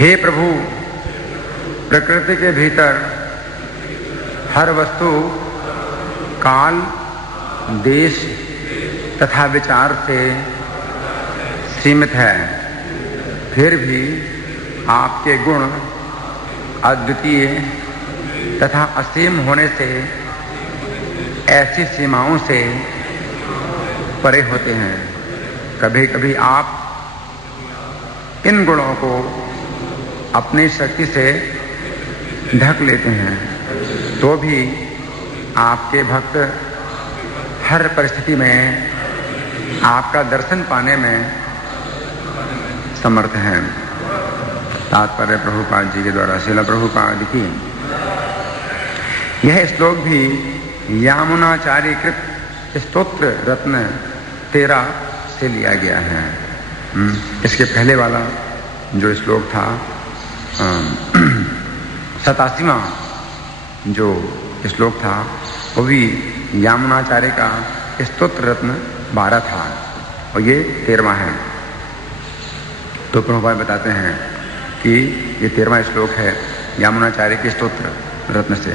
हे प्रभु, प्रकृति के भीतर हर वस्तु काल, देश तथा विचार से सीमित है, फिर भी आपके गुण अद्वितीय तथा असीम होने से ऐसी सीमाओं से परे होते हैं। कभी कभी आप इन गुणों को अपनी शक्ति से ढक लेते हैं, तो भी आपके भक्त हर परिस्थिति में आपका दर्शन पाने में समर्थ हैं। तात्पर्य प्रभुपाद जी के द्वारा श्रील प्रभुपाद की। यह श्लोक भी यामुनाचार्यकृत स्तोत्र रत्न 13 से लिया गया है। इसके पहले वाला जो श्लोक था 87वां जो श्लोक था वो भी यामुनाचार्य का स्तोत्र रत्न 12 था और ये 13वां है। तो प्रभुपाद बताते हैं कि ये 13वां श्लोक है यामुनाचार्य के स्तोत्र रत्न से।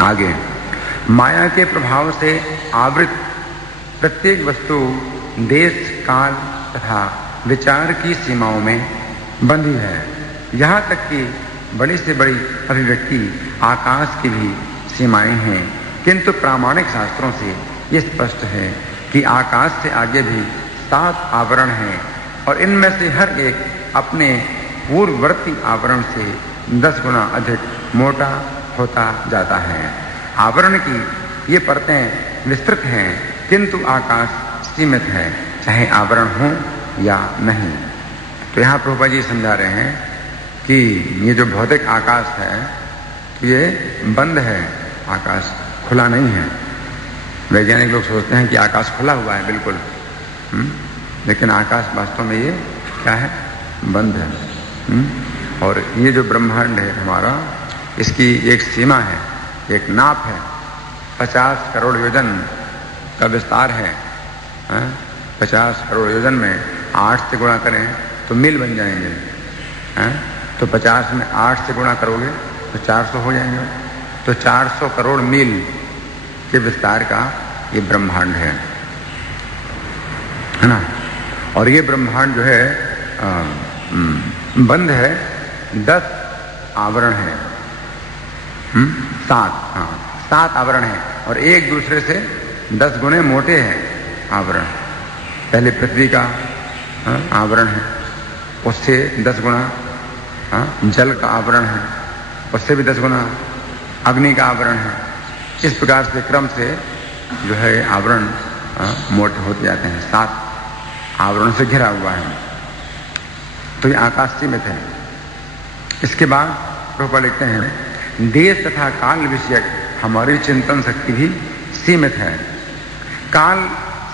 आगे, माया के प्रभाव से आवृत प्रत्येक वस्तु देश, काल तथा विचार की सीमाओं में बंधी है। यहाँ तक कि बड़ी से बड़ी अभिव्यक्ति आकाश की भी सीमाएं हैं, किंतु प्रामाणिक शास्त्रों से ये स्पष्ट है कि आकाश से आगे भी 7 आवरण हैं और इनमें से हर एक अपने पूर्ववर्ती आवरण से 10 गुना अधिक मोटा होता जाता है। आवरण की ये परतें विस्तृत हैं, किंतु आकाश सीमित है, चाहे आवरण हो या नहीं। तो यहाँ प्रभुपाद जी समझा रहे हैं कि ये जो भौतिक आकाश है ये बंद है, आकाश खुला नहीं है। वैज्ञानिक लोग सोचते हैं कि आकाश खुला हुआ है बिल्कुल, लेकिन आकाश वास्तव में ये क्या है, बंद है। और ये जो ब्रह्मांड है हमारा, इसकी एक सीमा है, एक नाप है, 50 करोड़ योजन का विस्तार है। 50 करोड़ योजन में 8 से गुणा करें तो मील बन जाएंगे। तो 50 में 8 से गुणा करोगे तो 400 हो जाएंगे। तो 400 करोड़ मील के विस्तार का ये ब्रह्मांड है ना। और ये ब्रह्मांड जो है बंद है, 10 आवरण है। 7 आवरण है और एक दूसरे से 10 गुने मोटे हैं आवरण। पहले पृथ्वी का आवरण है, उससे 10 गुना जल का आवरण है, उससे भी 10 गुना अग्नि का आवरण है। इस प्रकार से क्रम से जो है आवरण मोटे होते जाते हैं। 7 आवरण से घिरा हुआ है। तो ये आकाश सीमित है। इसके बाद प्रभुपाद लिखते हैं, देश तथा काल विषयक हमारी चिंतन शक्ति भी सीमित है। काल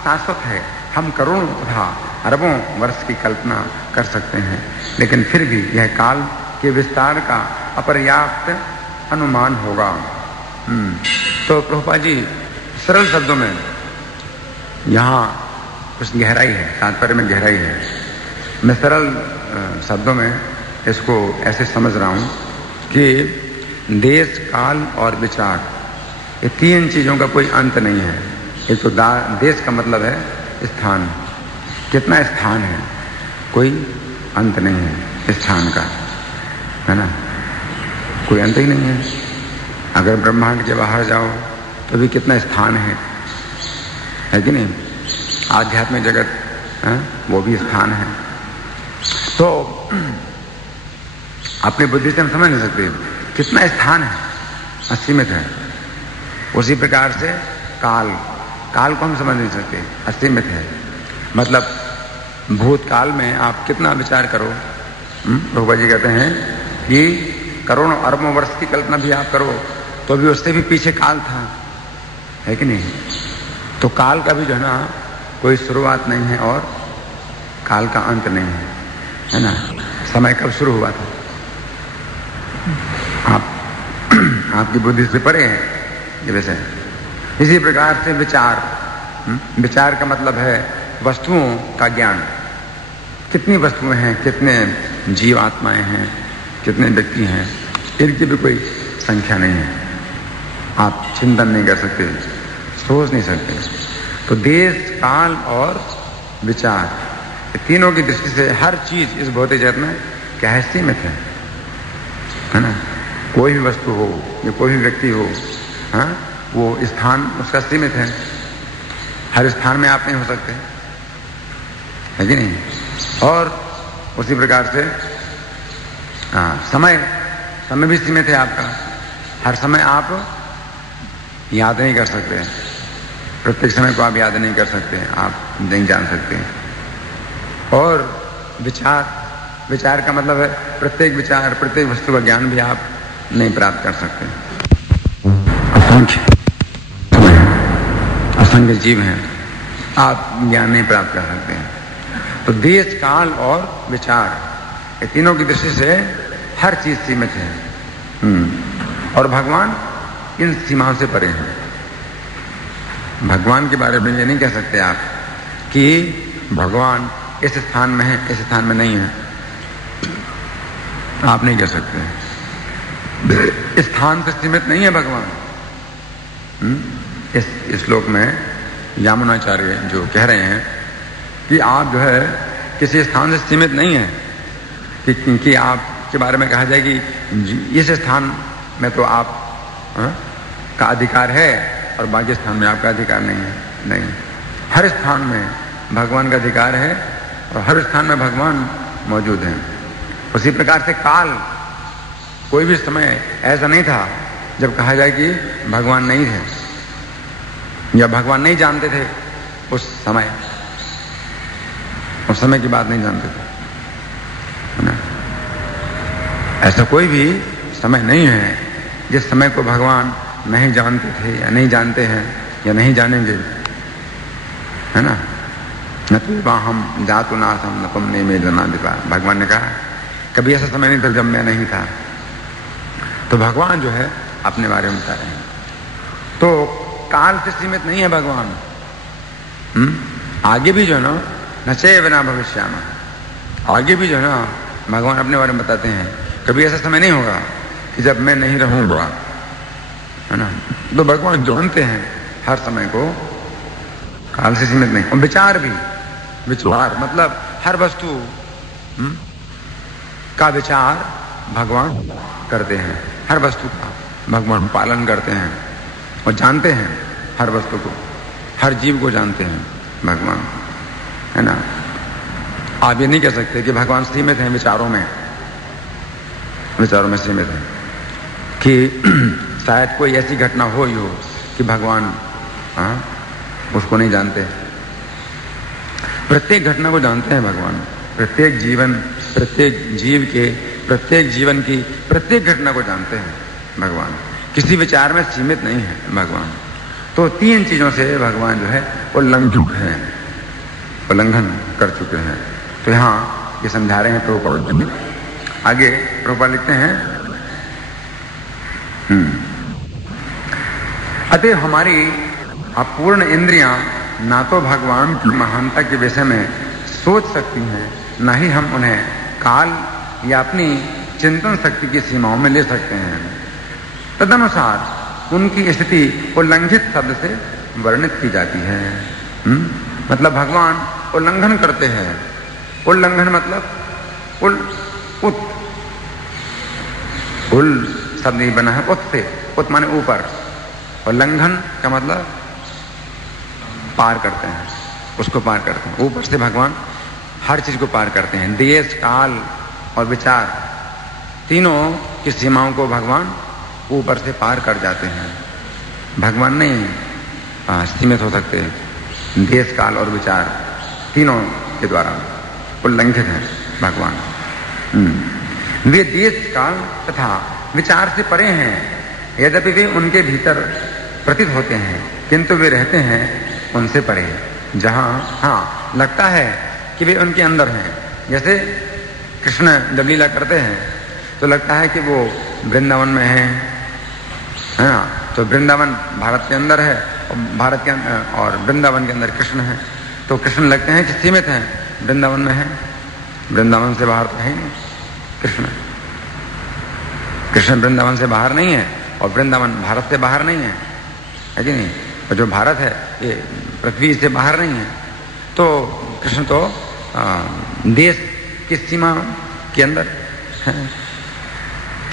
शाश्वत है, हम करोड़ों तथा अरबों वर्ष की कल्पना कर सकते हैं, लेकिन फिर भी यह काल के विस्तार का अपर्याप्त अनुमान होगा। तो प्रभुपाद जी सरल शब्दों में यहाँ कुछ गहराई है, तात्पर्य में गहराई है। मैं सरल शब्दों में इसको ऐसे समझ रहा हूँ कि देश, काल और विचार, ये 3 चीजों का कोई अंत नहीं है। एक तो देश का मतलब है स्थान, कितना स्थान है, कोई अंत नहीं है स्थान का, है ना, कोई अंत ही नहीं है। अगर ब्रह्मांड के बाहर जाओ तो भी कितना स्थान है कि नहीं। आध्यात्मिक जगत वो भी स्थान है। तो अपनी बुद्धि से हम समझ नहीं सकते कितना स्थान है, असीमित है। उसी प्रकार से काल को हम समझ नहीं सकते, असीमित है। मतलब भूतकाल में आप कितना विचार करो, प्रभुपाद जी कहते हैं कि करोड़ों अरबों वर्ष की कल्पना भी आप करो तो भी उससे भी पीछे काल था, है कि नहीं। तो काल का भी जो है ना कोई शुरुआत नहीं है और काल का अंत नहीं है ना। समय कब शुरू हुआ था, आपकी बुद्धि से परे है ये विषय। इसी प्रकार से विचार का मतलब है वस्तुओं का ज्ञान, कितनी वस्तुएं हैं, कितने जीव आत्माएं हैं, कितने व्यक्ति हैं, इनकी भी कोई संख्या नहीं है। आप चिंतन नहीं कर सकते, सोच नहीं सकते। तो देश, काल और विचार, तीनों की दृष्टि से हर चीज इस भौतिक जगत में क्या है, सीमित है ना। कोई भी वस्तु हो या कोई भी व्यक्ति हो, हाँ, वो स्थान उसका सीमित है। हर स्थान में आप नहीं हो सकते, है कि नहीं। और उसी प्रकार से समय भी सीमित है आपका। हर समय आप याद नहीं कर सकते, प्रत्येक समय को आप याद नहीं कर सकते, आप नहीं जान सकते। और विचार का मतलब है प्रत्येक विचार, प्रत्येक वस्तु का ज्ञान भी आप नहीं प्राप्त कर सकते। असंख्य जीव हैं, आप ज्ञान नहीं प्राप्त कर सकते हैं। तो देश, काल और विचार, ये तीनों की दृष्टि से हर चीज सीमित है। और भगवान इन सीमाओं से परे हैं। भगवान के बारे में ये नहीं कह सकते आप कि भगवान इस स्थान में है, इस स्थान में नहीं है, आप नहीं कह सकते। स्थान से सीमित नहीं है भगवान। इस श्लोक में यामुनाचार्य जो कह रहे हैं कि आप जो है किसी स्थान से सीमित नहीं है, कि आपके बारे में कहा जाए कि इस स्थान में तो आप का अधिकार है और बाकी स्थान में आपका अधिकार नहीं है। नहीं, हर स्थान में भगवान का अधिकार है और हर स्थान में भगवान मौजूद है। उसी प्रकार से काल, कोई भी समय ऐसा नहीं था जब कहा जाए कि भगवान नहीं थे या भगवान नहीं जानते थे। उस समय की बात नहीं जानते थे, है ना। ऐसा कोई भी समय नहीं है जिस समय को भगवान नहीं जानते थे या नहीं जानते हैं या नहीं जानेंगे, है ना। न तो हम जातु नासम न तुम ने में जना दिपा, भगवान ने कहा कभी ऐसा समय नहीं था जब मैं नहीं था। तो भगवान जो है अपने बारे में बता रहे हैं। तो काल से सीमित नहीं है भगवान। आगे भी जो है ना, नचे बिना भविष्यामा, आगे भी जो है ना भगवान अपने बारे में बताते हैं कभी ऐसा समय नहीं होगा कि जब मैं नहीं रहूंगा, है ना। तो भगवान जानते हैं हर समय को, काल से सीमित नहीं। और विचार भी, विचार मतलब हर वस्तु का विचार भगवान करते हैं। हर वस्तु का भगवान पालन करते हैं और जानते हैं हर वस्तु को, हर जीव को जानते हैं भगवान, है ना। आप ये नहीं कह सकते कि भगवान सीमित हैं विचारों में सीमित है, कि शायद कोई ऐसी घटना हो ही हो कि भगवान उसको नहीं जानते। प्रत्येक घटना को जानते हैं भगवान। प्रत्येक जीवन, प्रत्येक जीव के, प्रत्येक जीवन की प्रत्येक घटना को जानते हैं भगवान। किसी विचार में सीमित नहीं है भगवान। तो तीन चीजों से भगवान जो है उल्लंघन कर चुके हैं। तो यहाँ ये समझा रहे हैं प्रभुपाद। आगे प्रभुपाद लिखते हैं, अतः हमारी अपूर्ण इंद्रियां ना तो भगवान की महानता के विषय में सोच सकती हैं, ना ही हम उन्हें काल या अपनी चिंतन शक्ति की सीमाओं में ले सकते हैं। तदनुसार उनकी स्थिति उल्लंघित शब्द से वर्णित की जाती है। मतलब भगवान उल्लंघन करते हैं। उल्लंघन मतलब उल शब्द नहीं बना है, उत से, उत माने ऊपर। उल्लंघन का मतलब पार करते हैं, उसको पार करते हैं। ऊपर से भगवान हर चीज को पार करते हैं। देश, काल और विचार, तीनों की सीमाओं को भगवान ऊपर से पार कर जाते हैं। भगवान नहीं सीमित हो सकते। देश, काल और विचार तीनों के द्वारा उल्लंघित है भगवान। वे देश, काल तथा विचार से परे हैं, यद्यपि वे उनके भीतर प्रतीत होते हैं, किंतु वे रहते हैं उनसे परे, जहां लगता है कि वे उनके अंदर हैं। जैसे कृष्ण जब लीला करते हैं तो लगता है कि वो वृंदावन में है ना। तो वृंदावन भारत के अंदर है और भारत के और वृंदावन के अंदर कृष्ण है। तो कृष्ण लगते हैं कि सीमित हैं, वृंदावन में है, वृंदावन से बाहर तो है नहीं कृष्ण। कृष्ण वृंदावन से बाहर नहीं है और वृंदावन भारत से बाहर नहीं है कि नहीं? और जो भारत है ये पृथ्वी से बाहर नहीं है। तो कृष्ण तो देश की सीमा के अंदर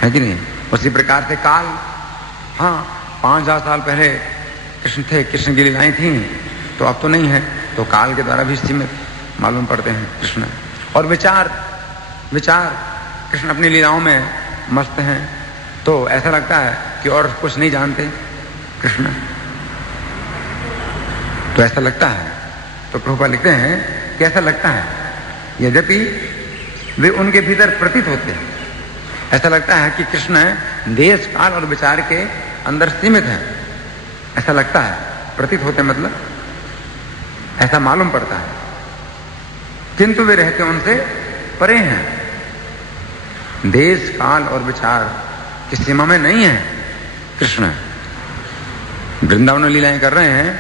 है कि नहीं? उसी प्रकार से काल, हाँ 5000 साल पहले कृष्ण थे, कृष्ण की लीलाएं थी, तो अब तो नहीं है, तो काल के द्वारा भी सीमित मालूम पड़ते हैं कृष्ण। और विचार कृष्ण अपनी लीलाओं में मस्त हैं, तो ऐसा लगता है कि और कुछ नहीं जानते कृष्ण, तो ऐसा लगता है। तो प्रभुपाद लिखते हैं कि ऐसा लगता है, यद्यपि वे उनके भीतर प्रतीत होते हैं। ऐसा लगता है कि कृष्ण देश काल और विचार के अंदर सीमित है, ऐसा लगता है। प्रतीत होते मतलब ऐसा मालूम पड़ता है, किंतु वे रहते उनसे परे हैं। देश काल और विचार की सीमा में नहीं है कृष्ण। वृंदावन में लीलाएं कर रहे हैं,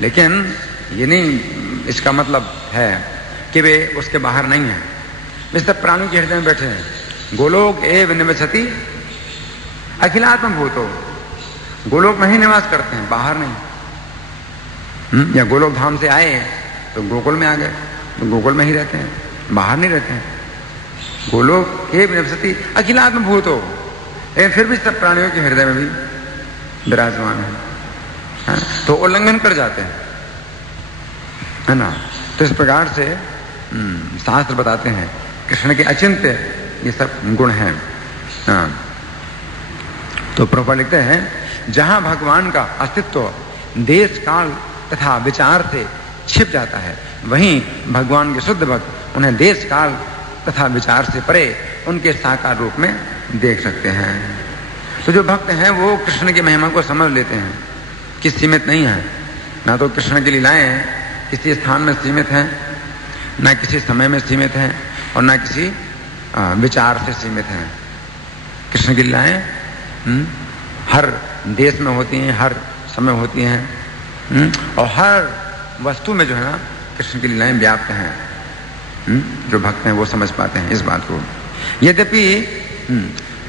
लेकिन ये नहीं इसका मतलब है कि वे उसके बाहर नहीं हैं। वे सब प्राणियों के हृदय में बैठे हैं। गोलोक एव निवसति अखिलात्म भूतो, गोलोक में ही निवास करते हैं, बाहर नहीं। या गोलोक धाम से आए तो गोकुल में आ गए, तो गोकुल में ही रहते हैं, बाहर नहीं रहते हैं। गोलोक एव निवसति अखिलात्म भूतो, फिर भी सब प्राणियों के हृदय में भी विराजमान है, तो उल्लंघन कर जाते हैं, है ना। तो इस प्रकार से शास्त्र बताते हैं कृष्ण के अचिंत्य ये सब गुण हैं। तो प्रभुपाद लिखते हैं जहां भगवान का अस्तित्व देश काल तथा विचार से छिप जाता है, वहीं भगवान के शुद्ध भक्त उन्हें देश काल तथा विचार से परे उनके साकार रूप में देख सकते हैं। तो जो भक्त हैं वो कृष्ण की महिमा को समझ लेते हैं कि सीमित नहीं है, ना तो कृष्ण की लीलाएं किसी स्थान में सीमित हैं, ना किसी समय में सीमित हैं, और ना किसी विचार से सीमित हैं। कृष्ण की लीलाएं हर देश में होती हैं, हर समय होती हैं, और हर वस्तु में जो है ना कृष्ण की लीलाएं व्याप्त हैं। जो भक्त हैं वो समझ पाते हैं इस बात को। यद्यपि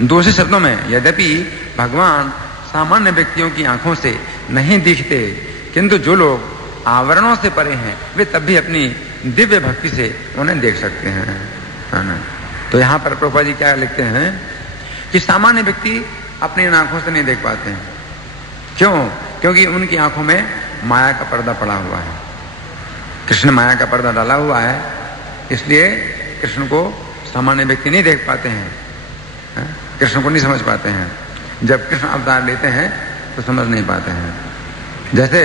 दूसरे शब्दों में, यद्यपि भगवान सामान्य व्यक्तियों की आंखों से नहीं दिखते, किंतु जो लोग आवरणों से परे हैं वे तब भी अपनी दिव्य भक्ति से उन्हें देख सकते हैं, है ना। तो यहाँ पर प्रभुपाद जी क्या लिखते हैं कि सामान्य व्यक्ति अपनी आंखों से नहीं देख पाते हैं। क्यों? क्योंकि उनकी आंखों में माया का पर्दा पड़ा हुआ है। कृष्ण माया का पर्दा डाला हुआ है, इसलिए कृष्ण को सामान्य व्यक्ति नहीं देख पाते हैं, कृष्ण को नहीं समझ पाते हैं। जब कृष्ण अवतार लेते हैं तो समझ नहीं पाते हैं। जैसे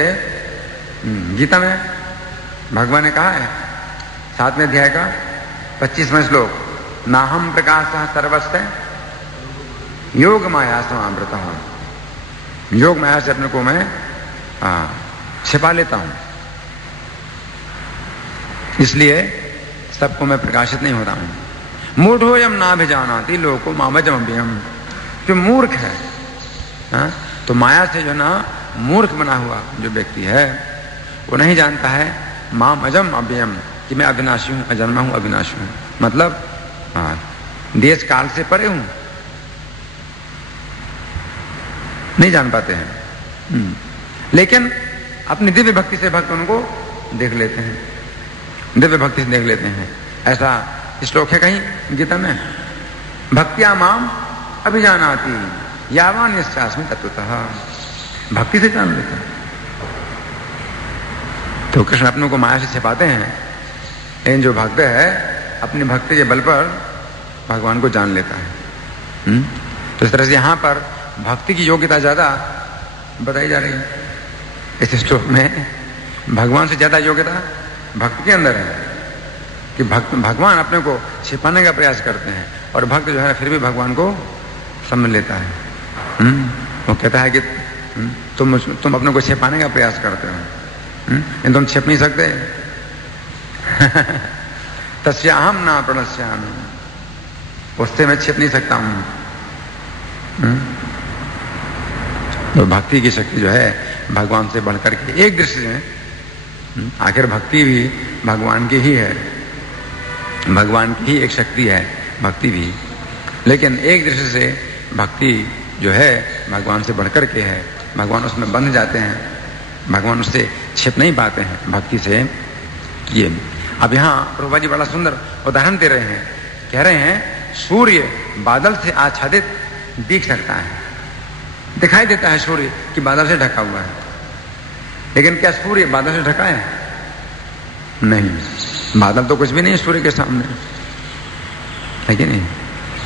गीता में भगवान ने कहा है 7वें अध्याय का 25वां श्लोक, नाहम प्रकाशः सर्वस्य योग माया समावृतः। योग माया से अपने को मैं छिपा लेता हूं, इसलिए सबको मैं प्रकाशित नहीं होता हूं। मूढ़ोयम नाभिजानाति लोको मामजम अभ्यम। जो मूर्ख है, तो माया से जो ना मूर्ख बना हुआ जो व्यक्ति है वो नहीं जानता है माम अजम अव्ययम, कि मैं अविनाशी हूं, अजन्मा हूं, अविनाशी हूं। मतलब देश काल से परे हूं, नहीं जान पाते हैं। लेकिन अपनी दिव्य भक्ति से भक्त उनको देख लेते हैं, दिव्य भक्ति से देख लेते हैं। ऐसा श्लोक है कहीं गीता में, भक्त्या माम अभिजानाति यावान यस्यास्मि तत्वतः। भक्ति से जान लेते हैं। तो कृष्ण अपनों को माया से छिपाते हैं, लेकिन जो भक्त है अपनी भक्ति के बल पर भगवान को जान लेता है। तो इस तरह से यहां पर भक्ति की योग्यता ज्यादा बताई जा रही है। इस श्लोक में भगवान से ज्यादा योग्यता भक्त के अंदर है कि भगवान अपने को छिपाने का प्रयास करते हैं, और भक्त जो है फिर भी भगवान को समझ लेता है। वो कहता है कि तुम अपने को छिपाने का प्रयास करते हो, तुम छिप नहीं सकते। तस्याहम ना प्रणश्यामि, उससे मैं छिप नहीं सकता हूं। तो भक्ति की शक्ति जो है भगवान से बढ़कर के एक दृष्टि से, आखिर भक्ति भी भगवान की ही है, भगवान की ही एक शक्ति है भक्ति भी, लेकिन एक दृष्टि से भक्ति जो है भगवान से बढ़कर के है। भगवान उसमें बंध जाते हैं, भगवान उससे छिप नहीं पाते हैं भक्ति से। ये अब यहाँ प्रभुपाद जी बड़ा सुंदर उदाहरण दे रहे हैं, कह रहे हैं सूर्य बादल से आच्छादित दिख सकता है, दिखाई देता है सूर्य कि बादल से ढका हुआ है, लेकिन क्या सूर्य बादल से ढका है? नहीं, बादल तो कुछ भी नहीं है सूर्य के सामने, है कि नहीं?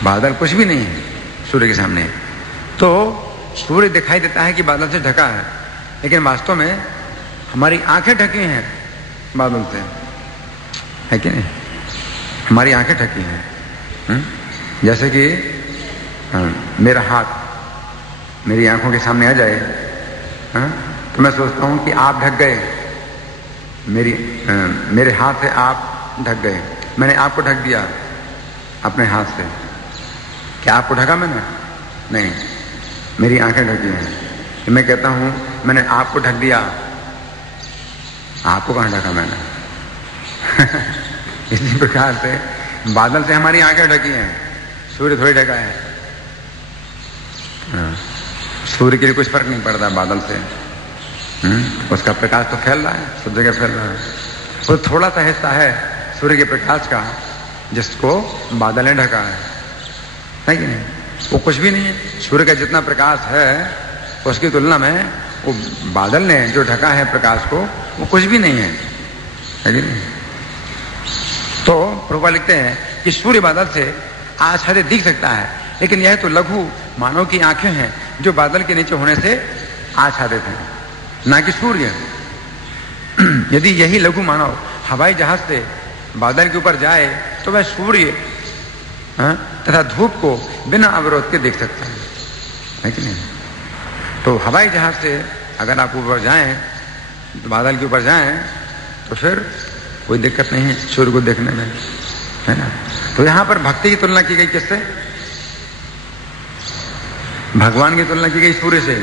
बादल कुछ भी नहीं है सूर्य के सामने। तो सूर्य दिखाई देता है कि बादल से ढका है, लेकिन वास्तव में हमारी आंखें ढकी हैं बादल से, है कि नहीं? हमारी आंखें ढकी हैं। जैसे कि मेरा हाथ मेरी आंखों के सामने आ जाए, तो मैं सोचता हूं कि आप ढक गए, मेरे हाथ से आप ढक गए, मैंने आपको ढक दिया अपने हाथ से। क्या आपको ढका मैंने? नहीं, मेरी आंखें ढकी हैं। मैं कहता हूं मैंने आपको ढक दिया, आपको कहां ढका मैंने? इसी प्रकार से बादल से हमारी आंखें ढकी हैं, सूर्य थोड़ी ढका है। सूर्य के लिए कुछ फर्क नहीं पड़ता बादल से, उसका प्रकाश तो फैल रहा है, सब जगह फैल रहा है। वो थोड़ा सा हिस्सा है सूर्य के प्रकाश का जिसको बादल ने ढका है कि नहीं? वो कुछ भी नहीं है। सूर्य का जितना प्रकाश है उसकी तुलना में वो बादल ने जो ढका है प्रकाश को, वो कुछ भी नहीं है कि नहीं? तो प्रभुपाद लिखते हैं कि सूर्य बादल से आच्छादित दिख सकता है, लेकिन यह तो लघु मानव की आंखें हैं जो बादल के नीचे होने से आच्छादित हैं, ना कि सूर्य। यदि यही लघु मानव हवाई जहाज से बादल के ऊपर जाए तो वह सूर्य तथा धूप को बिना अवरोध के देख सकता है कि नहीं? तो हवाई जहाज से अगर आप ऊपर जाएं, तो बादल के ऊपर जाएं, तो फिर कोई दिक्कत नहीं है सूर्य को देखने में, है ना? तो यहां पर भक्ति की तुलना की गई किससे? भगवान की तुलना की गई सूर्य से,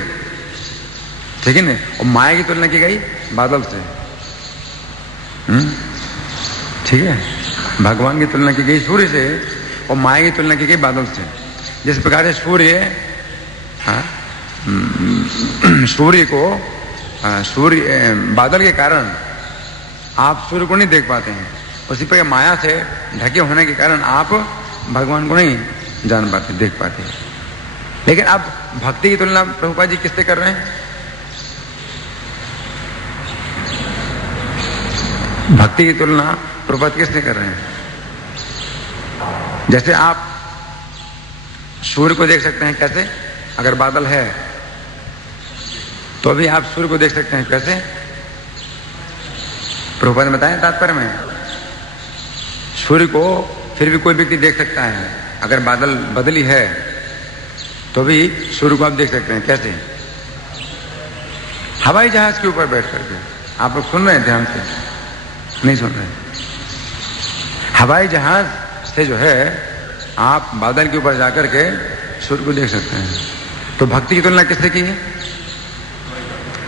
ठीक है ना? और माया की तुलना की गई बादल से, ठीक है? भगवान की तुलना की गई सूर्य से और माया की तुलना की गई बादल से। जिस प्रकार से सूर्य बादल के कारण आप सूर्य को नहीं देख पाते हैं, उसी प्रकार माया से ढके होने के कारण आप भगवान को नहीं जान पाते, देख पाते। लेकिन अब भक्ति की तुलना प्रभुपाद जी किससे कर रहे हैं? भक्ति की तुलना प्रभुपाद किससे कर रहे हैं? जैसे आप सूर्य को देख सकते हैं, कैसे? अगर बादल है तो भी आप सूर्य को देख सकते हैं, कैसे? प्रभुपाद ने बताया तात्पर्य में, सूर्य को फिर भी कोई व्यक्ति देख सकता है, अगर बादल बदली है तो भी सूर्य को आप देख सकते हैं, कैसे? हवाई जहाज के ऊपर बैठ करके। आप लोग सुन रहे हैं ध्यान से? नहीं सुन रहे? हवाई जहाज से जो है आप बादल के ऊपर जाकर के सूर्य को देख सकते हैं। तो भक्ति की तुलना किससे की है?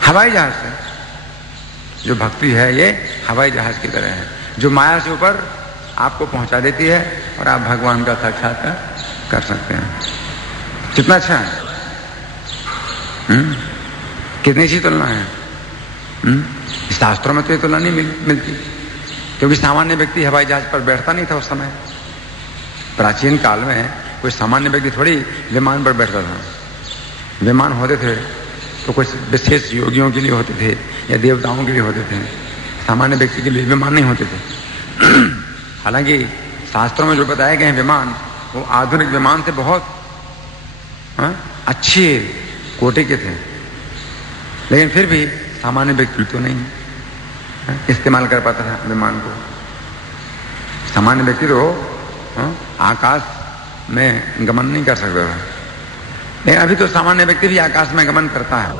हवाई जहाज से। जो भक्ति है ये हवाई जहाज की तरह है, जो माया से ऊपर आपको पहुंचा देती है और आप भगवान का साक्षात्कार कर सकते हैं। कितना अच्छा है, कितनी अच्छी तुलना है। शास्त्रों में तो ये तुलना नहीं मिलती, क्योंकि सामान्य व्यक्ति हवाई जहाज पर बैठता नहीं था उस समय। प्राचीन काल में कोई सामान्य व्यक्ति थोड़ी विमान पर बैठता था। विमान होते थे तो कुछ विशेष योगियों के लिए होते थे या देवताओं के लिए होते थे, सामान्य व्यक्ति के लिए विमान नहीं होते थे। हालांकि शास्त्रों में जो बताए गए विमान वो आधुनिक विमान से बहुत अच्छे कोटि के थे, लेकिन फिर भी सामान्य व्यक्ति तो नहीं इस्तेमाल कर पाता था विमान को। सामान्य व्यक्ति तो आकाश में गमन नहीं कर सकता था, लेकिन अभी तो सामान्य व्यक्ति भी आकाश में गमन करता है।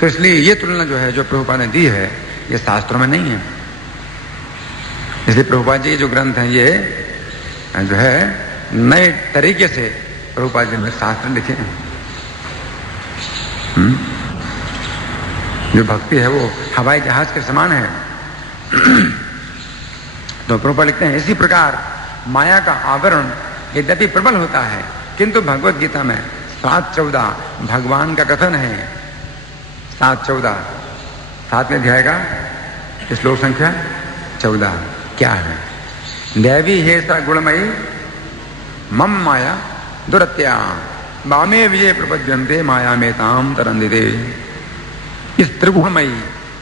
तो इसलिए ये तुलना जो है, जो प्रभुपाद ने दी है, ये शास्त्रों में नहीं है। इसलिए प्रभुपाद जी जो ग्रंथ हैं ये जो है नए तरीके से प्रभुपाद जी ने शास्त्र लिखे हैं। जो भक्ति है वो हवाई जहाज के समान है। तो प्रभुपाद लिखते हैं इसी प्रकार माया का आवरण यद्यपि प्रबल होता है, किंतु भगवत गीता में 7:14 भगवान का कथन है। 7:14 7वें अध्याय का श्लोक संख्या 14 क्या है? दैवी हे सा गुणमयी मम माया दुरत्या वामे विजय प्रपद्यन्ते माया में ताम तरंदिते। इस त्रिगुणमयी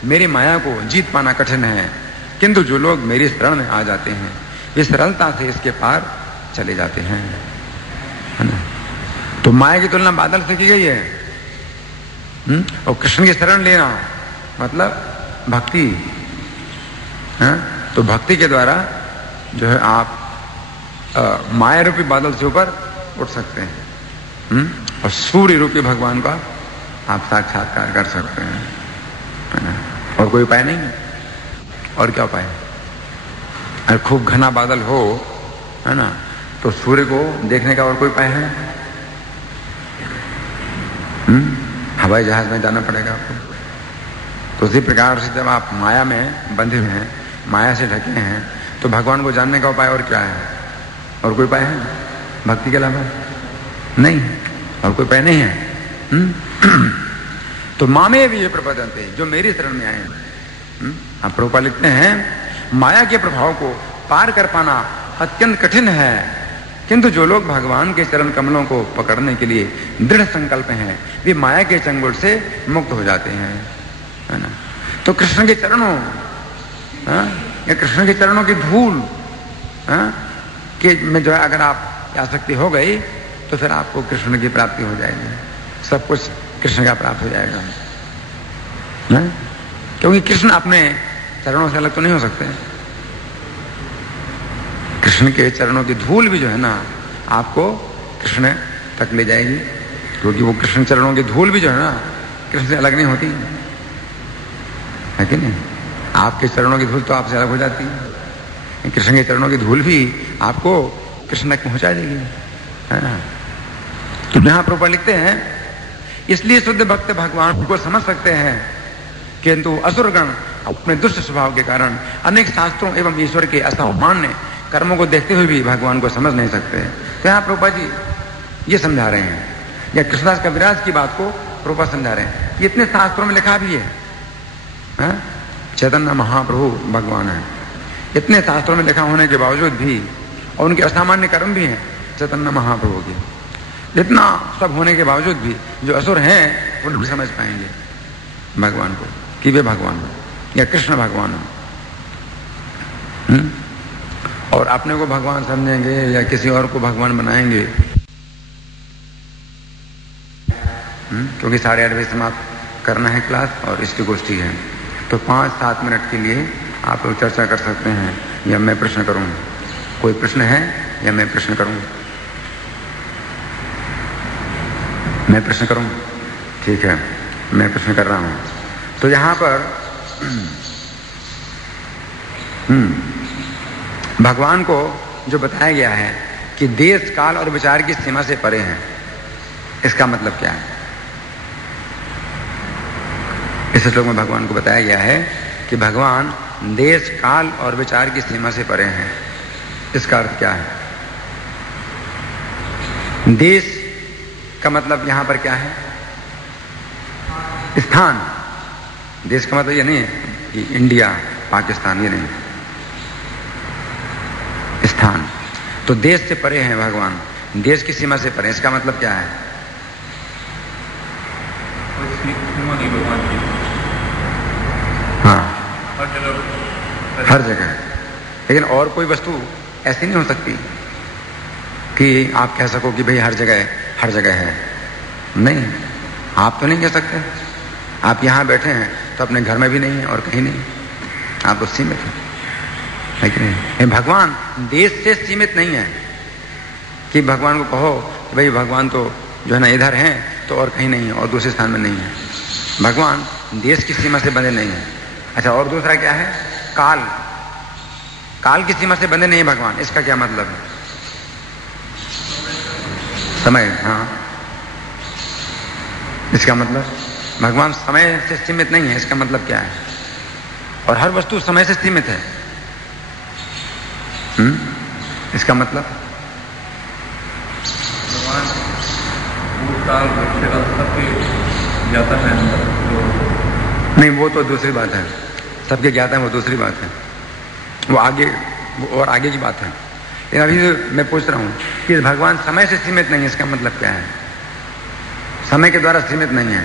मेरी माया को जीत पाना कठिन है, किंतु जो लोग मेरी शरण में आ जाते हैं वे सरलता से इसके पार चले जाते हैं, है ना। तो माया की तुलना बादल से की गई है, और कृष्ण की शरण लेना मतलब भक्ति, है? तो भक्ति के द्वारा जो है आप माया रूपी बादल से ऊपर उठ सकते हैं, और सूर्य रूपी भगवान का आप साक्षात्कार कर सकते हैं, है ना। और कोई उपाय नहीं, और क्या उपाय? अगर खूब घना बादल हो, है ना, तो सूर्य को देखने का और कोई उपाय है? हवाई जहाज में जाना पड़ेगा आपको। तो उसी प्रकार से जब आप माया में बंधे हुए हैं, माया से ढके हैं, तो भगवान को जानने का उपाय और क्या है? और कोई उपाय है भक्ति के अलावा? नहीं, और कोई उपाय नहीं है। तो मामे भी ये प्रपदन्ते, जो मेरी शरण में आए हैं। आप प्रभुपाद लिखते हैं माया के प्रभाव को पार कर पाना अत्यंत कठिन है, किंतु जो लोग भगवान के चरण कमलों को पकड़ने के लिए दृढ़ संकल्प हैं वे माया के चंगुल से मुक्त हो जाते हैं, है ना। तो कृष्ण के चरणों, या कृष्ण के चरणों की धूल के में जो है अगर आप आसक्ति हो गई तो फिर आपको कृष्ण की प्राप्ति हो जाएगी, सब कुछ कृष्ण का प्राप्त हो जाएगा, है? क्योंकि कृष्ण अपने चरणों से अलग तो नहीं हो सकते। कृष्ण के चरणों की धूल भी जो है ना आपको कृष्ण तक ले जाएगी, क्योंकि वो कृष्ण चरणों की धूल भी जो है ना कृष्ण से अलग नहीं होती है कि नहीं। आपके चरणों की धूल तो आपसे अलग हो जाती है, कृष्ण के चरणों की धूल भी आपको कृष्ण तक पहुंचा देगी, है ना। तो यहां प्रभुपाद लिखते हैं इसलिए शुद्ध भक्त भगवान को समझ सकते हैं, किंतु असुरगण अपने दुष्ट स्वभाव के कारण अनेक शास्त्रों एवं ईश्वर के असामान्य कर्मों को देखते हुए भी भगवान को समझ नहीं सकते। तो यहाँ प्रभुपाद जी ये समझा रहे हैं, या कृष्णदास कविराज की बात को प्रभुपाद समझा रहे हैं। ये इतने शास्त्रों में लिखा भी है, चैतन्य महाप्रभु भगवान है, इतने शास्त्रों में लिखा होने के बावजूद भी, और उनके असामान्य कर्म भी हैं चैतन्य महाप्रभु के, इतना सब होने के बावजूद भी जो असुर हैं वो नहीं समझ पाएंगे भगवान को कि वे भगवान हो या कृष्ण भगवान हो, और अपने को भगवान समझेंगे या किसी और को भगवान बनाएंगे। क्योंकि 8:30 समाप्त करना है क्लास और इसकी गोष्ठी है, तो 5-7 मिनट के लिए आप लोग चर्चा कर सकते हैं, या मैं प्रश्न करूं। कोई प्रश्न है या मैं प्रश्न करूं? मैं प्रश्न करूं? ठीक है, मैं प्रश्न कर रहा हूं। तो यहां पर भगवान को जो बताया गया है कि देश काल और विचार की सीमा से परे हैं, इसका मतलब क्या है? इस श्लोक में भगवान को बताया गया है कि भगवान देश काल और विचार की सीमा से परे हैं। इसका अर्थ क्या है? देश का मतलब यहां पर क्या है? स्थान। देश का मतलब ये नहीं है कि इंडिया पाकिस्तान, ये नहीं, स्थान। तो देश से परे हैं भगवान, देश की सीमा से परे, इसका मतलब क्या है? हाँ, हर जगह। लेकिन और कोई वस्तु ऐसी नहीं हो सकती कि आप कह सको कि भाई हर जगह है। नहीं, आप तो नहीं कह सकते। आप यहां बैठे हैं तो अपने घर में भी नहीं है और कहीं नहीं, आप तो सीमित है कि नहीं? भगवान देश से सीमित नहीं है कि भगवान को कहो कि भाई भगवान तो जो है ना इधर हैं तो और कहीं नहीं है और दूसरे स्थान में नहीं है। भगवान देश की सीमा से बंधे नहीं है। अच्छा, और दूसरा क्या है? काल की सीमा से बंधे नहीं है भगवान। इसका क्या मतलब है? समय। हाँ, इसका मतलब भगवान समय से सीमित नहीं है। इसका मतलब क्या है? और हर वस्तु समय से सीमित है। इसका मतलब ज्ञाता है नहीं, वो तो दूसरी बात है। सबके ज्ञाता है वो दूसरी बात है, वो आगे, वो और आगे की बात है। लेकिन अभी मैं पूछ रहा हूं कि भगवान समय से सीमित नहीं है, इसका मतलब क्या है? समय के द्वारा सीमित नहीं है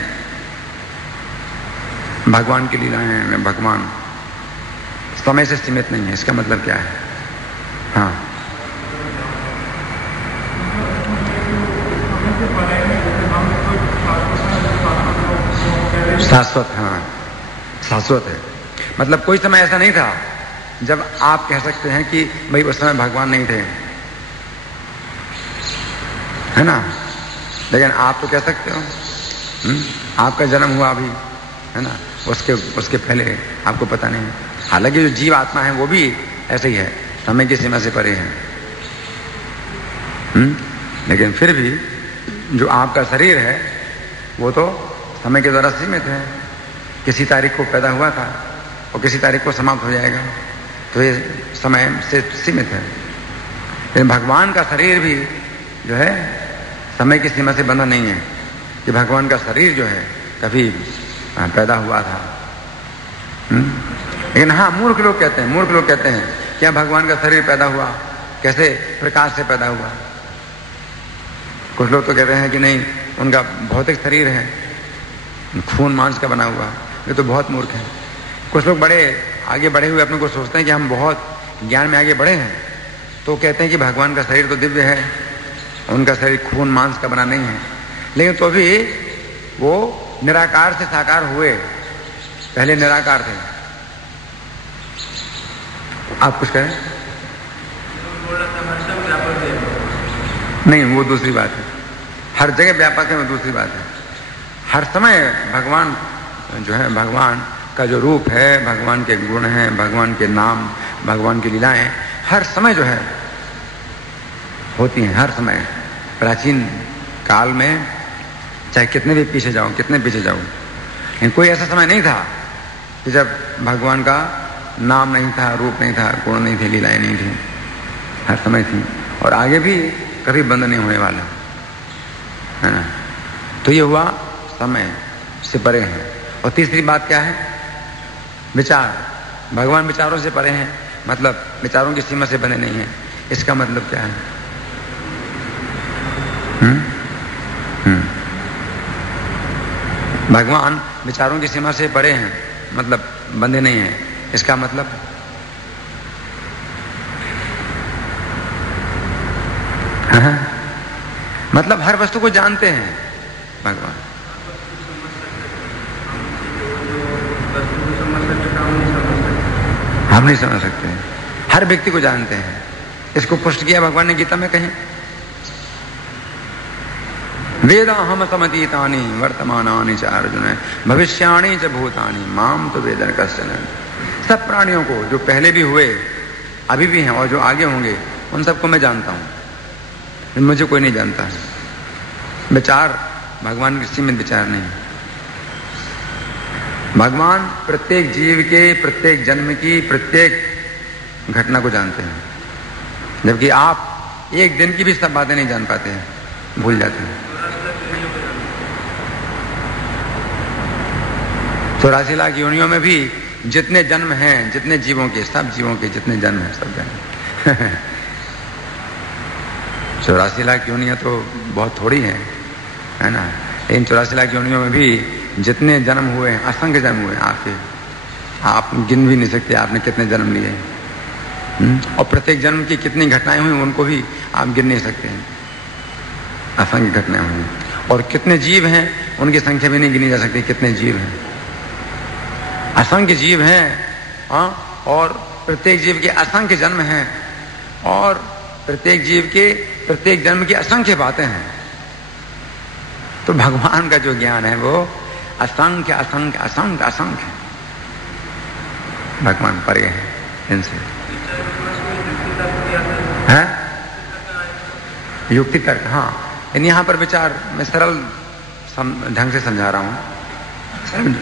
भगवान की लीलाएं में, भगवान समय से सीमित नहीं है, इसका मतलब क्या है? हाँ, शाश्वत, हाँ शाश्वत है। मतलब कोई समय ऐसा नहीं था जब आप कह सकते हैं कि भाई उस समय भगवान नहीं थे, है ना? लेकिन आप तो कह सकते हो, आपका जन्म हुआ अभी, है ना? उसके पहले आपको पता नहीं। हालांकि जो जीव आत्मा है वो भी ऐसे ही है, समय की सीमा से परे है। लेकिन फिर भी जो आपका शरीर है वो तो समय के द्वारा सीमित है। किसी तारीख को पैदा हुआ था और किसी तारीख को समाप्त हो जाएगा, तो ये समय से सीमित है। लेकिन भगवान का शरीर भी जो है समय की सीमा से बंधा नहीं है कि भगवान का शरीर जो है कभी पैदा हुआ था। लेकिन हाँ, मूर्ख लोग कहते हैं क्या भगवान का शरीर पैदा हुआ? कैसे? प्रकाश से पैदा हुआ। कुछ लोग तो कहते हैं कि नहीं, उनका भौतिक शरीर है, खून मांस का बना हुआ। ये तो बहुत मूर्ख है। कुछ लोग बड़े आगे बढ़े हुए अपने को सोचते हैं कि हम बहुत ज्ञान में आगे बढ़े हैं, तो कहते हैं कि भगवान का शरीर तो दिव्य है, उनका शरीर खून मांस का बना नहीं है। लेकिन तो भी वो निराकार से साकार हुए, पहले निराकार थे। आप कुछ कहें? नहीं, वो दूसरी बात है। हर जगह व्यापक है, वो दूसरी बात है। हर समय भगवान जो है, भगवान का जो रूप है, भगवान के गुण हैं, भगवान के नाम, भगवान की लीलाएं हर समय जो है होती हैं, हर समय। प्राचीन काल में चाहे कितने भी पीछे जाओ, लेकिन कोई ऐसा समय नहीं था कि जब भगवान का नाम नहीं था, रूप नहीं था, गुण नहीं थे, लीलाएं नहीं थी। हर समय थी और आगे भी कभी बंद नहीं होने वाला, है ना? तो ये हुआ समय से परे है। और तीसरी बात क्या है? विचार। भगवान विचारों से परे हैं, मतलब विचारों की सीमा से बने नहीं है। इसका मतलब क्या है? भगवान विचारों की सीमा से परे हैं, मतलब बंधे नहीं हैं। इसका मतलब मतलब हर वस्तु को जानते हैं भगवान। हम नहीं समझ सकते, हर व्यक्ति को जानते हैं। इसको पुष्ट किया भगवान ने गीता में कहीं, वेदा हम समतीतानि वर्तमानानि च अर्जुन भविष्याणि च भूतानि माम तो वेदन कश्चन। सब प्राणियों को, जो पहले भी हुए, अभी भी हैं और जो आगे होंगे, उन सबको मैं जानता हूं। मुझे कोई नहीं जानता है। विचार भगवान की सीमित विचार नहीं। भगवान प्रत्येक जीव के, प्रत्येक जन्म की, प्रत्येक घटना को जानते हैं, जबकि आप एक दिन की भी सब बातें नहीं जान पाते हैं, भूल जाते हैं। 84 लाख योनियों में भी जितने जन्म हैं, जितने जीवों के, सब जीवों के जितने जन्म हैं, सब जन्म 84 लाख योनियां तो बहुत थोड़ी है ना? लेकिन 84 लाख योनियों में भी जितने जन्म हुए हैं, असंख्य जन्म हुए आपके, आप गिन भी नहीं सकते आपने कितने जन्म लिए। और प्रत्येक जन्म की कितनी घटनाएं हुई उनको भी आप गिन नहीं सकते हैं। असंख्य घटनाएं हुई। और कितने जीव हैं उनकी संख्या भी नहीं गिनी जा सकती, कितने जीव हैं। असंख्य जीव हैं, और प्रत्येक जीव के असंख्य जन्म हैं, और प्रत्येक जीव के प्रत्येक जन्म की असंख्य बातें हैं। तो भगवान का जो ज्ञान है वो असंख्य असंख्य असंख्य असंख्य भगवान परे है इनसे। है युक्ति तर्क, हाँ। यहाँ पर विचार मैं सरल ढंग से समझा रहा हूँ,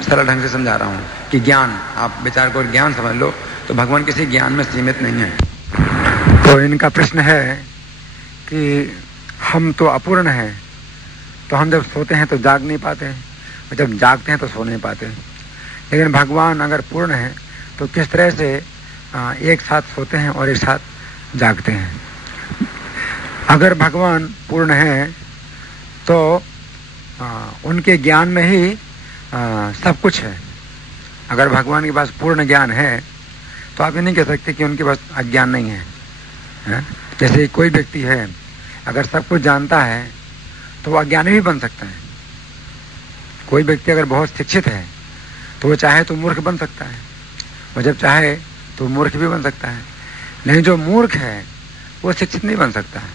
सरल ढंग से समझा रहा हूँ कि ज्ञान, आप विचार को ज्ञान समझ लो तो भगवान किसी ज्ञान में सीमित नहीं है। तो इनका प्रश्न है कि हम तो अपूर्ण हैं, तो हम जब सोते हैं तो जाग नहीं पाते हैं, और जब जागते हैं तो सो नहीं पाते हैं। लेकिन भगवान अगर पूर्ण है तो किस तरह से एक साथ सोते हैं और एक साथ जागते हैं? अगर भगवान पूर्ण है तो उनके ज्ञान में ही सब कुछ है। अगर भगवान के पास पूर्ण ज्ञान है तो आप ये नहीं कह सकते कि उनके पास अज्ञान नहीं है। जैसे कोई व्यक्ति है, अगर सब कुछ जानता है तो वो अज्ञानी भी बन सकता है। कोई व्यक्ति अगर बहुत शिक्षित है तो वो चाहे तो मूर्ख बन सकता है, और जब चाहे तो मूर्ख भी बन सकता है। लेकिन जो मूर्ख है वो शिक्षित नहीं बन सकता है।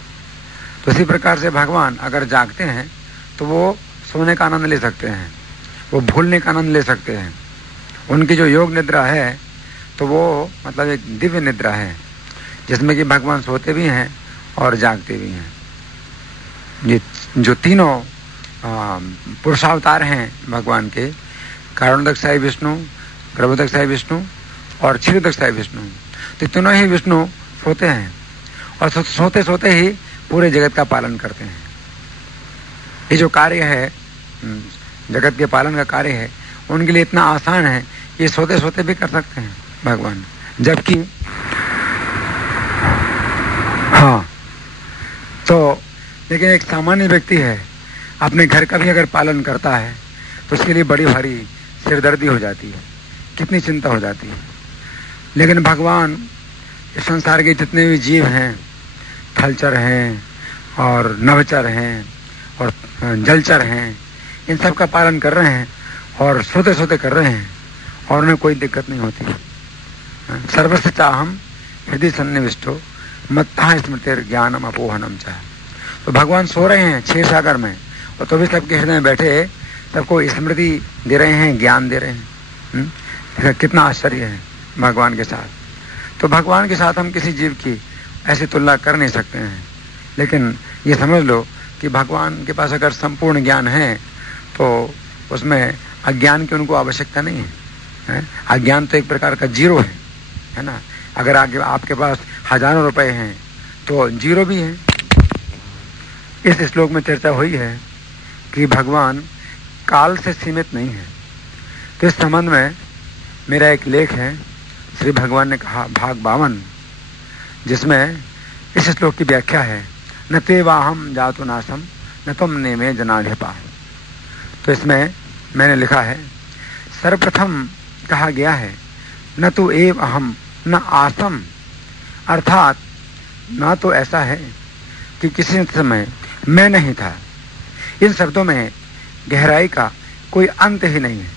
तो इसी प्रकार से भगवान अगर जागते हैं तो वो सोने का आनंद ले सकते हैं, वो भूलने का आनंद ले सकते हैं। उनकी जो योग निद्रा है तो वो मतलब एक दिव्य निद्रा है, जिसमें कि भगवान सोते भी हैं और जागते भी हैं। ये जो तीनों पुरुषावतार हैं भगवान के, कारणोदकशाही विष्णु, गर्भोदकशाही विष्णु और क्षीरोदकशाही विष्णु, तो तीनों ही विष्णु सोते हैं और सोते सोते ही पूरे जगत का पालन करते हैं। ये जो कार्य है, जगत के पालन का कार्य है, उनके लिए इतना आसान है कि सोते सोते भी कर सकते हैं भगवान। जबकि हाँ, तो लेकिन एक सामान्य व्यक्ति है, अपने घर का भी अगर पालन करता है तो उसके लिए बड़ी भारी सिरदर्दी हो जाती है, कितनी चिंता हो जाती है। लेकिन भगवान इस संसार के जितने भी जीव हैं, थलचर हैं और नभचर हैं और जलचर हैं, इन सब का पालन कर रहे हैं और सोते सोते कर रहे हैं और उन्हें कोई दिक्कत नहीं होती। सर्वस्य चाहम हृदय सन्निविष्टो मत्तः स्मृतिर ज्ञानम अपोहनम चाह। तो भगवान सो रहे हैं क्षीर सागर में, और तो भी सबके हृदय में बैठे सबको स्मृति दे रहे हैं, ज्ञान दे रहे हैं। कितना आश्चर्य है भगवान के साथ। तो भगवान के साथ हम किसी जीव की ऐसी तुलना कर नहीं सकते हैं। लेकिन ये समझ लो कि भगवान के पास अगर संपूर्ण ज्ञान है तो उसमें अज्ञान की उनको आवश्यकता नहीं है। अज्ञान तो एक प्रकार का जीरो है ना। अगर आपके पास हजारों रुपए हैं तो जीरो भी है। इस श्लोक में चर्चा हुई है कि भगवान काल से सीमित नहीं है। तो इस संबंध में मेरा एक लेख है, श्री भगवान ने कहा, भाग 52, जिसमें इस श्लोक की व्याख्या है, न तेवाहम जातु नासम न तुमने में जनाधिपा। तो इसमें मैंने लिखा है, सर्वप्रथम कहा गया है न तो एव अहम न आसम, अर्थात ना तो ऐसा है कि किसी समय मैं नहीं था। इन शब्दों में गहराई का कोई अंत ही नहीं है।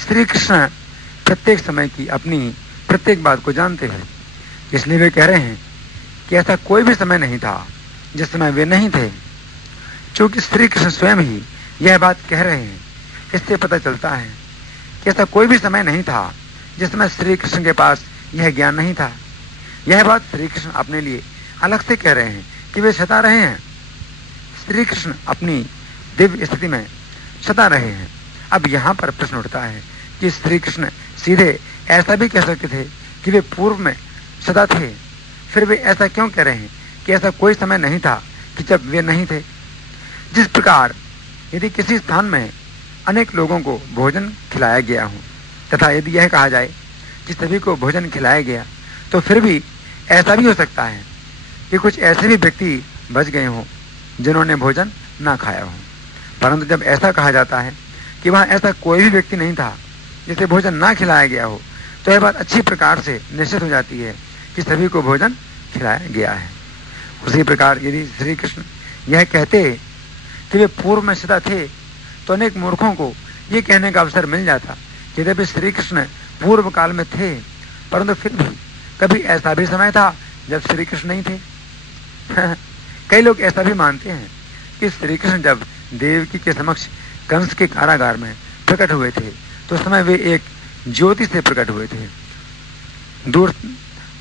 श्री कृष्ण प्रत्येक समय की अपनी प्रत्येक बात को जानते हैं, इसलिए वे कह रहे हैं कि ऐसा कोई भी समय नहीं था जिस समय वे नहीं थे। क्योंकि श्री कृष्ण स्वयं ही यह बात कह रहे हैं, इससे पता चलता है कि ऐसा कोई भी समय नहीं था जिस समय श्री कृष्ण के पास यह ज्ञान नहीं था। यह बात श्री कृष्ण अपने लिए अलग से कह रहे हैं कि वे सता रहे हैं। श्री कृष्ण अपनी दिव्य स्थिति में सता रहे हैं। अब यहाँ पर प्रश्न उठता है कि श्री कृष्ण सीधे ऐसा भी कह सकते थे कि वे पूर्व में सदा थे, फिर वे ऐसा क्यों कह रहे हैं कि ऐसा कोई समय नहीं था कि जब वे नहीं थे। जिस प्रकार यदि किसी स्थान में अनेक लोगों को भोजन खिलाया गया हो तथा यदि यह कहा जाए कि सभी को भोजन खिलाया गया, तो फिर भी ऐसा भी हो सकता है कि कुछ ऐसे भी व्यक्ति बच गए हों जिन्होंने भोजन ना खाया हो। परंतु जब ऐसा कहा जाता है कि वहाँ ऐसा कोई भी व्यक्ति नहीं था जिसे भोजन ना खिलाया गया हो, तो यह बात अच्छी प्रकार से निश्चित हो जाती है कि सभी को भोजन खिलाया गया है। उसी प्रकार यदि श्री कृष्ण यह कहते कि वे पूर्व में सदा थे, तो अनेक मूर्खों को ये कहने का अवसर मिल जाता कि यद्यपि श्री कृष्ण पूर्व काल में थे, परंतु फिर भी कभी ऐसा भी समय था जब श्री कृष्ण नहीं थे। कई लोग ऐसा भी मानते हैं कि श्री कृष्ण जब देवकी के समक्ष कंस के कारागार में प्रकट हुए थे, तो उस समय वे एक ज्योति से प्रकट हुए थे।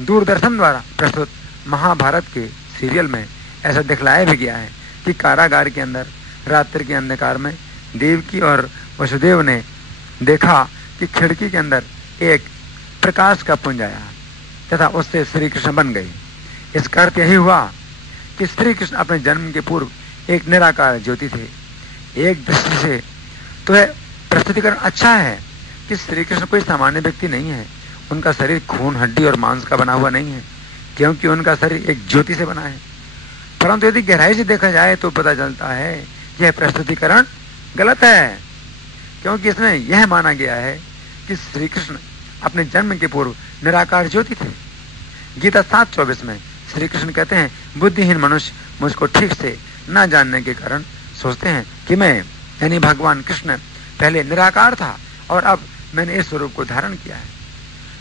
दूरदर्शन द्वारा प्रस्तुत महाभारत के सीरियल में ऐसा दिखलाया भी गया है कि कारागार के अंदर रात्रि के अंधकार में देवकी और वसुदेव ने देखा कि खिड़की के अंदर एक प्रकाश का पुंज आया तथा उससे श्री कृष्ण बन गए। इसका अर्थ यही हुआ कि श्री कृष्ण अपने जन्म के पूर्व एक निराकार ज्योति थे। एक दृष्टि से तो यह प्रस्तुतिकरण अच्छा है कि श्री कृष्ण कोई सामान्य व्यक्ति नहीं है। उनका शरीर खून, हड्डी और मांस का बना हुआ नहीं है, क्योंकि उनका शरीर एक ज्योति से बना है। परंतु यदि गहराई से देखा जाए तो पता चलता है यह प्रस्तुतिकरण गलत है, क्योंकि इसमें यह माना गया है कि श्री कृष्ण अपने जन्म के पूर्व निराकार ज्योति थे। गीता 7:24 में श्री कृष्ण कहते हैं, बुद्धिहीन मनुष्य मुझको ठीक से न जानने के कारण सोचते हैं कि मैं यानी भगवान कृष्ण पहले निराकार था और अब मैंने इस स्वरूप को धारण किया है।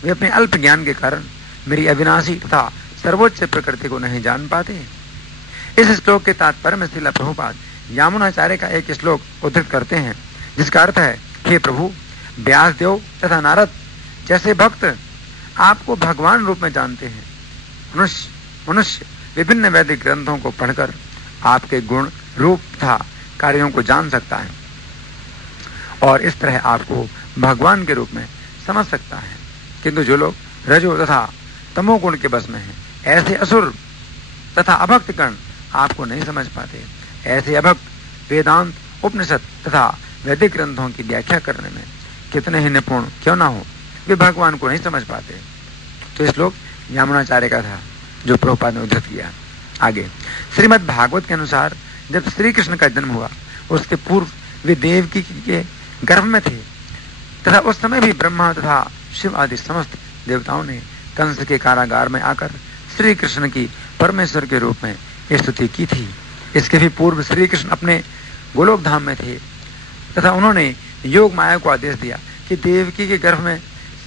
वे अपने अल्प ज्ञान के कारण मेरी अविनाशी तथा सर्वोच्च प्रकृति को नहीं जान पाते। इस श्लोक के तात्पर्य में श्रील प्रभुपाद यामुनाचार्य का एक श्लोक उद्धृत करते हैं, जिसका अर्थ है, हे प्रभु, व्यासदेव तथा नारद जैसे भक्त आपको भगवान रूप में जानते हैं। मनुष्य विभिन्न वैदिक ग्रंथों को पढ़कर आपके गुण, रूप तथा कार्यों को जान सकता है और इस तरह आपको भगवान के रूप में समझ सकता है। किंतु जो लोग रजो तथा तमोगुण के बस में हैं, ऐसे असुर तथा अभक्त गण आपको नहीं समझ पाते। ऐसे अभक्त वेदांत, उपनिषद तथा वैदिक ग्रंथों की व्याख्या करने में कितने ही निपुण क्यों ना हो, वे भगवान को नहीं समझ पाते। तो इस श्लोक यामुनाचार्य का था जो प्रभुपाद ने उद्धृत किया। आगे श्रीमद् भागवत के अनुसार जब श्री कृष्ण का जन्म हुआ, उसके पूर्व वे देवकी के गर्भ में थे तथा उस समय भी ब्रह्मा तथा शिव आदि समस्त देवताओं ने कंस के कारागार में आकर श्री कृष्ण की परमेश्वर के रूप में स्तुति की थी। इसके भी पूर्व श्री कृष्ण अपने गोलोक धाम में थे तथा उन्होंने योग माया को आदेश दिया कि देवकी के गर्भ में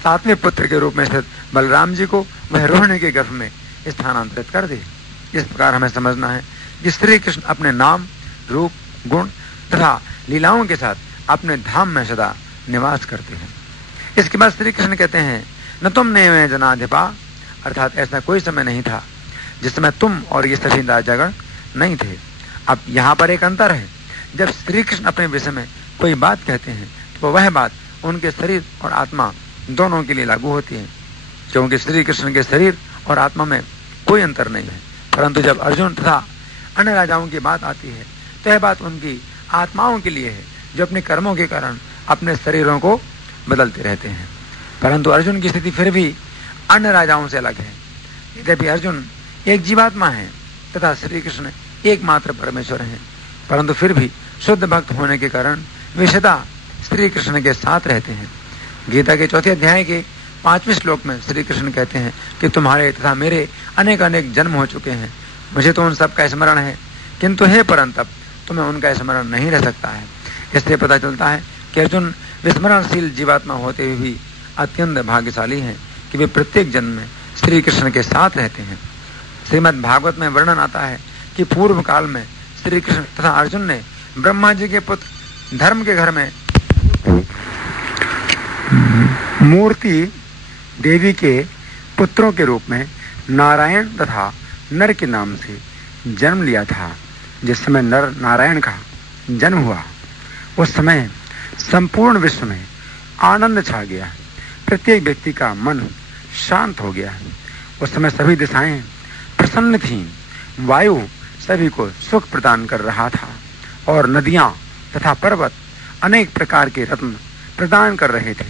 7वें पुत्र के रूप में स्थित बलराम जी को वह रोहिणी के गर्भ में स्थानांतरित कर दे। इस प्रकार हमें समझना है कि श्री कृष्ण अपने नाम, रूप, गुण तथा लीलाओं के साथ अपने धाम में सदा निवास करते हैं। इसके बाद श्री कृष्ण कहते हैं, न तुमने में जनाधिपा, अर्थात ऐसा कोई समय नहीं था जिस समय तुम और ये सभी राजागण नहीं थे। अब यहाँ पर एक अंतर है, जब श्री कृष्ण अपने विषय में कोई बात कहते हैं तो वह बात उनके शरीर और आत्मा दोनों के लिए लागू होती है, क्योंकि श्री कृष्ण के शरीर और आत्मा में कोई अंतर नहीं है। परंतु जब अर्जुन तथा अन्य राजाओं की बात आती है तो यह बात उनकी आत्माओं के लिए है, जो अपने कर्मों के कारण अपने शरीरों को बदलते रहते हैं। परंतु अर्जुन की स्थिति फिर भी अन्य राजाओं से अलग है। यद्यपि अर्जुन एक जीवात्मा है तथा श्री कृष्ण एकमात्र परमेश्वर हैं, परंतु फिर भी शुद्ध भक्त होने के कारण वे सदा श्री कृष्ण के साथ रहते हैं। गीता के 4 अध्याय के 5वें श्लोक में श्री कृष्ण कहते हैं कि तुम्हारे तथा मेरे अनेक अनेक जन्म हो चुके हैं, मुझे तो उन सब का स्मरण है, किंतु हे परंतप तुम्हें उनका स्मरण नहीं रह सकता है। इससे पता चलता है कि अर्जुन विस्मरणशील जीवात्मा होते हुए भी अत्यंत भाग्यशाली हैं कि वे प्रत्येक जन्म में श्री कृष्ण के साथ रहते हैं। श्रीमद् भागवत में वर्णन आता है कि पूर्व काल में श्री कृष्ण तथा अर्जुन ने ब्रह्मा जी के पुत्र धर्म के घर में मूर्ति देवी के पुत्रों के रूप में नारायण तथा नर के नाम से जन्म लिया था। जिस समय नर नारायण का जन्म हुआ उस समय संपूर्ण विश्व में आनंद छा गया, प्रत्येक व्यक्ति का मन शांत हो गया। उस समय सभी दिशाएं प्रसन्न थीं, वायु सभी को सुख प्रदान कर रहा था और नदियां तथा पर्वत अनेक प्रकार के रत्न प्रदान कर रहे थे।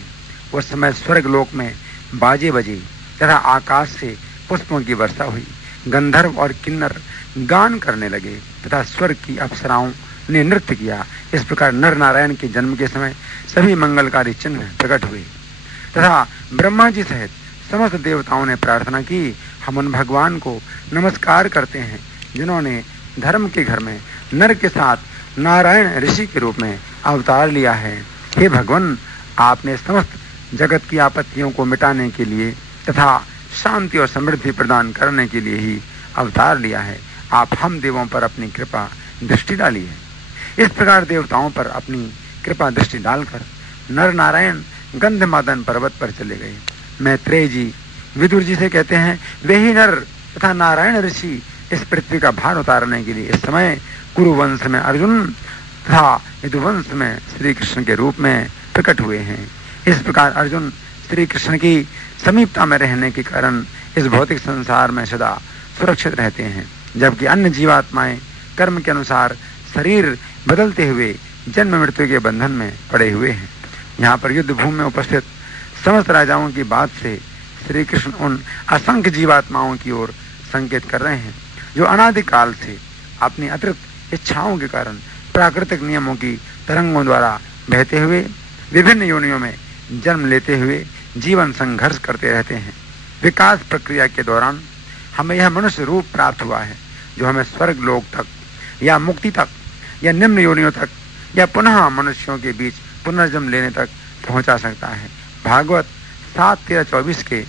उस समय स्वर्ग लोक में बाजे बजे तथा आकाश से पुष्पों की वर्षा हुई। गंधर्व और किन्नर गान करने लगे तथा स्वर्ग की अप्सराओं ने नृत्य किया। इस प्रकार नर नारायण के जन्म के समय सभी मंगलकारी चिन्ह प्रकट हुए तथा ब्रह्मा जी सहित समस्त देवताओं ने प्रार्थना की, हम उन भगवान को नमस्कार करते हैं जिन्होंने धर्म के घर में नर के साथ नारायण ऋषि के रूप में अवतार लिया है। हे भगवान, आपने समस्त जगत की आपत्तियों को मिटाने के लिए तथा शांति और समृद्धि प्रदान करने के लिए ही अवतार लिया है। आप हम देवों पर अपनी कृपा दृष्टि डाली है। इस प्रकार देवताओं पर अपनी कृपा दृष्टि डालकर नर नारायण गंधमादन पर्वत पर चले गए। मैत्रेय जी विदुर जी से कहते हैं, वे ही नर तथा नारायण ऋषि इस पृथ्वी का भार उतारने के लिए इस समय कुरुवंश में अर्जुन तथा यदुवंश में श्री कृष्ण के रूप में प्रकट हुए हैं। इस प्रकार अर्जुन श्री कृष्ण की समीपता में रहने के कारण इस भौतिक संसार में सदा सुरक्षित रहते हैं, जबकि अन्य जीवात्माएं कर्म के अनुसार शरीर बदलते हुए जन्म मृत्यु के बंधन में पड़े हुए हैं। यहाँ पर युद्ध भूमि में उपस्थित समस्त राजाओं की बात से श्री कृष्ण उन असंख्य जीवात्माओं की ओर संकेत कर रहे हैं जो अनादिकाल से अपनी अतिरिक्त इच्छाओं के कारण प्राकृतिक नियमों की तरंगों द्वारा बहते हुए विभिन्न योनियों में जन्म लेते हुए जीवन संघर्ष करते रहते हैं। विकास प्रक्रिया के दौरान हमें यह मनुष्य रूप प्राप्त हुआ है जो हमें स्वर्ग लोक तक या मुक्ति तक या निम्न योनियों तक या पुनः मनुष्यों के बीच पुनर्जन्म लेने तक पहुंचा सकता है। भागवत 7:13-24 के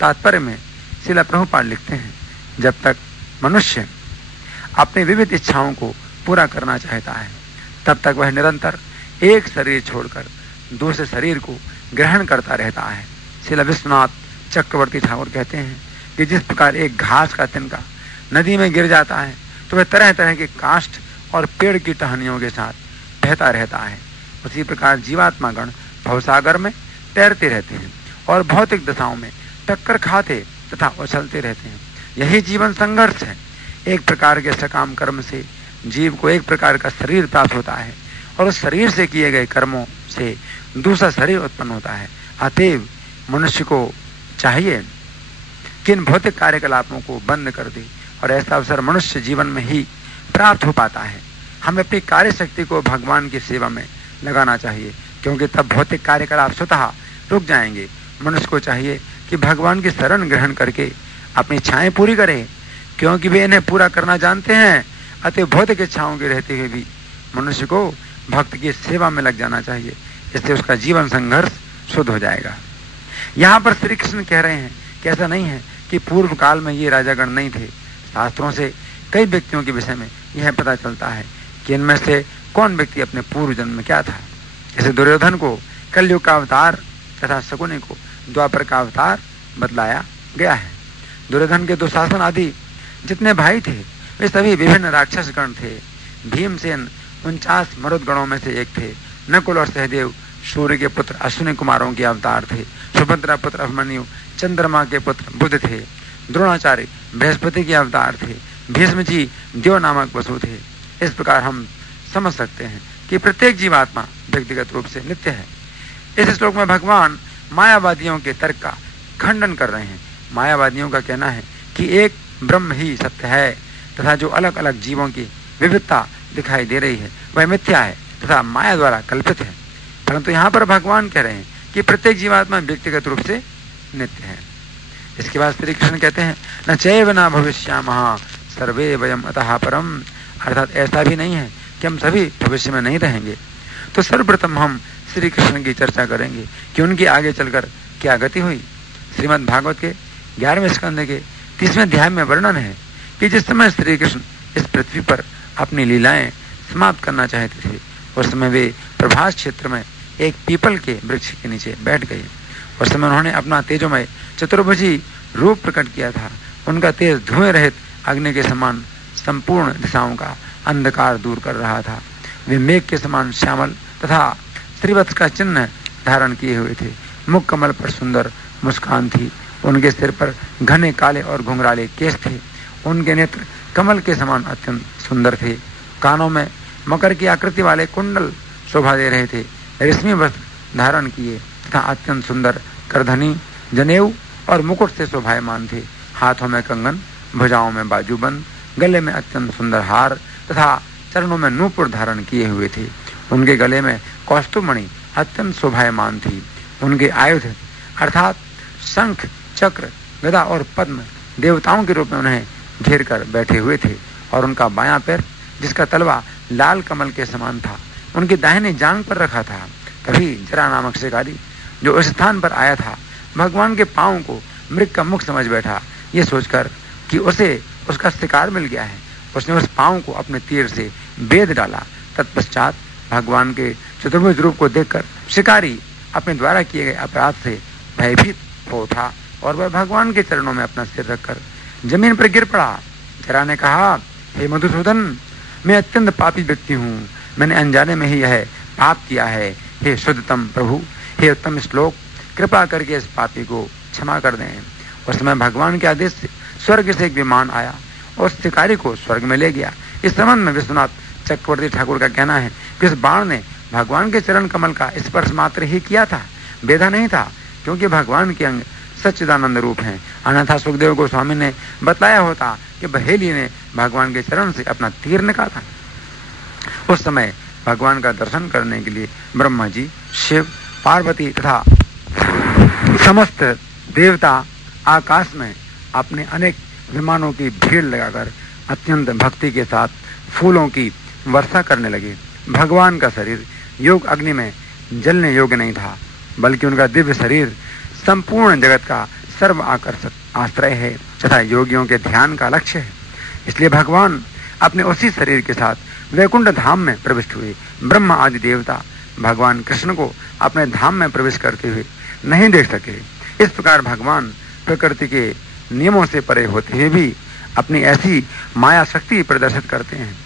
तात्पर्य में श्रील प्रभुपाद लिखते हैं, जब तक मनुष्य अपनी विविध इच्छाओं को पूरा करना चाहता है तब तक वह निरंतर एक शरीर छोड़कर दूसरे शरीर को ग्रहण करता रहता है। श्रील विश्वनाथ चक्रवर्ती ठाकुर कहते हैं कि जिस प्रकार एक घास का तिनका नदी में गिर जाता है तो वह तरह तरह के काष्ठ और पेड़ की टहनियों के साथ बहता रहता है, उसी प्रकार जीवात्मा गण भवसागर में तैरते रहते हैं और भौतिक दशाओं में टक्कर खाते तथा उछलते रहते हैं। यही जीवन संघर्ष है। एक प्रकार के सकाम कर्म से जीव को एक प्रकार का शरीर प्राप्त होता है और उस शरीर से किए गए कर्मों से दूसरा शरीर उत्पन्न होता है। अतएव मनुष्य को चाहिए कि इन भौतिक कार्यकलापों को बंद कर दे और ऐसा अवसर मनुष्य जीवन में ही प्राप्त हो पाता है। हमें अपनी कार्य शक्ति को भगवान की सेवा में लगाना चाहिए, क्योंकि तब भौतिक कार्यकलाप स्वतः रुक जाएंगे। मनुष्य को चाहिए कि भगवान की शरण ग्रहण करके अपनी इच्छाएं पूरी करे, क्योंकि वे इन्हें पूरा करना जानते हैं। अतः भौतिक इच्छाओं के रहते हुए भी मनुष्य को भक्त की सेवा में लग जाना चाहिए, इससे उसका जीवन संघर्ष शुद्ध हो जाएगा। यहाँ पर श्री कृष्ण कह रहे हैं कि ऐसा नहीं है कि पूर्व काल में ये राजागण नहीं थे। शास्त्रों से कई व्यक्तियों के विषय में यह पता चलता है कि इनमें से कौन व्यक्ति अपने पूर्व जन्म में क्या था। जैसे दुर्योधन को कलयुग का अवतार तथा शकुनी को द्वापर का अवतार बतलाया गया है। दुर्योधन के दुशासन आदि जितने भाई थे वे सभी विभिन्न राक्षस गण थे। भीमसेन 49 मरुद गणों में से एक थे। नकुल और सहदेव सूर्य के पुत्र अश्विनी कुमारों के अवतार थे। सुभद्रा पुत्र अभिमन्यु चंद्रमा के पुत्र बुध थे। द्रोणाचार्य बृहस्पति के अवतार थे। भीष्म जी देव नामक वसु थे। इस प्रकार हम समझ सकते हैं कि प्रत्येक जीवात्मा व्यक्तिगत रूप से नित्य है। इस श्लोक में भगवान मायावादियों के तर्क का खंडन कर रहे हैं। मायावादियों का कहना है कि एक ब्रह्म ही सत्य है तथा जो अलग अलग जीवों की विविधता दिखाई दे रही है वह मिथ्या है तथा माया द्वारा कल्पित है। परंतु यहाँ पर भगवान कह रहे हैं कि प्रत्येक जीवात्मा व्यक्तिगत रूप से नित्य है। इसके बाद श्री कृष्ण कहते हैं, न चैव न भविष्यामः सर्वे वयम अतः परम, अर्थात ऐसा भी नहीं है कि हम सभी भविष्य में नहीं रहेंगे। तो सर्वप्रथम हम श्री कृष्ण की चर्चा करेंगे कि उनकी आगे चलकर क्या गति हुई। श्रीमद् भागवत के 11वें स्कंध के 30वें अध्याय में वर्णन है कि जिस समय श्री कृष्ण इस पृथ्वी पर अपनी लीलाएं समाप्त करना चाहते थे उस समय वे प्रभास क्षेत्र में एक पीपल के वृक्ष के नीचे बैठ गए। उस समय उन्होंने अपना तेजोमय चतुर्भुजी रूप प्रकट किया था। उनका तेज धुएं रहित अग्नि के समान संपूर्ण दिशाओं का अंधकार दूर कर रहा था। वे मेघ के समान श्यामल तथा त्रिवत्स का चिन्ह धारण किए हुए थे। मुख कमल पर सुंदर मुस्कान थी। उनके सिर पर घने काले और घुंघराले केश थे। उनके नेत्र कमल के समान अत्यंत सुंदर थे। कानों में मकर की आकृति वाले कुंडल शोभा दे रहे थे। रेशमी वस्त्र धारण किए तथा अत्यंत सुंदर करधनी जनेऊ और मुकुट से शोभायमान थे। हाथों में कंगन, भुजाओं में बाजूबंद, गले में अत्यंत सुंदर हार तथा चरणों में नूपुर धारण किए हुए थे। उनके गले में कौस्तुभमणि अत्यंत शोभायमान थी। उनके आयुध अर्थात शंख, चक्र, गदा और पद्म देवताओं के रूप में उन्हें घेर कर बैठे हुए थे और उनका बायां पैर जिसका तलवा लाल कमल के समान था उनकी दाहिनी जांघ पर रखा था। तभी जरा नामक शिकारी जो उस स्थान पर आया था भगवान के पांव को मृग का मुख समझ बैठा। ये सोचकर कि उसे उसका शिकार मिल गया है उसने उस पांव को अपने तीर से बेध डाला। तत्पश्चात भगवान के चतुर्भुज रूप को देखकर शिकारी अपने द्वारा किए गए अपराध से भयभीत हो उठा और वह भगवान के चरणों में अपना सिर रखकर जमीन पर गिर पड़ा। जरा ने कहा, हे मधुसूदन, मैं अत्यंत पापी व्यक्ति हूँ। मैंने अनजाने में ही यह पाप किया है। हे शुद्धतम प्रभु, हे उत्तम श्लोक, कृपा करके इस पापी को क्षमा कर दें। उस समय भगवान के आदेश से स्वर्ग से एक विमान आया और शिकारी को स्वर्ग में ले गया। इस संबंध में विश्वनाथ चक्रवर्ती ठाकुर का कहना है कि इस बाण ने भगवान के चरण कमल का स्पर्श मात्र ही किया था, बेधा नहीं था, क्योंकि भगवान के अंग सच्चिदानंद रूप हैं। अन्यथा सुखदेव गोस्वामी ने बतलाया होता कि बहेली ने भगवान के चरण से अपना तीर निकाला। उस समय भगवान का दर्शन करने के लिए ब्रह्मा जी, शिव, पार्वती तथा समस्त देवता आकाश में अपने अनेक विमानों की भीड़ लगाकर अत्यंत भक्ति के साथ फूलों की वर्षा करने लगे। भगवान का शरीर योग अग्नि में जलने योग्य नहीं था, बल्कि उनका दिव्य शरीर संपूर्ण जगत का सर्व आकर्षक आश्रय है तथा योगियों के ध्यान का लक्ष्य है। इसलिए भगवान अपने उसी शरीर के साथ वैकुंठ धाम में प्रविष्ट हुए। ब्रह्मा आदि देवता भगवान कृष्ण को अपने धाम में प्रवेश करते हुए नहीं देख सके। इस प्रकार भगवान प्रकृति के नियमों से परे होते हुए भी अपनी ऐसी माया शक्ति प्रदर्शित करते हैं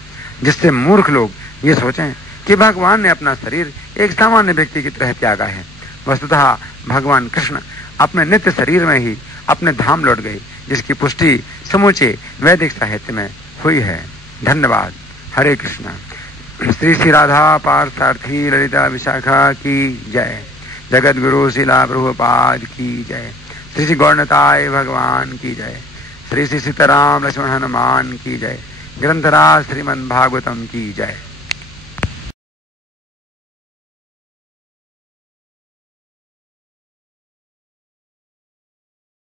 जिससे मूर्ख लोग ये सोचें कि भगवान ने अपना शरीर एक सामान्य व्यक्ति की तरह त्यागा है। वस्तुतः भगवान कृष्ण अपने नित्य शरीर में ही अपने धाम लौट गए, जिसकी पुष्टि समूचे वैदिक साहित्य में हुई है। धन्यवाद। हरे कृष्ण। श्री श्री राधा पार्थार्थी ललिता विशाखा की जय। जगत गुरु शिला प्रभुपाद की जय। श्री श्री गौरताय भगवान की जय। श्री श्री सीताराम लक्ष्मण हनुमान की जय। ग्रंथराज श्रीमद् भागवतम की जय।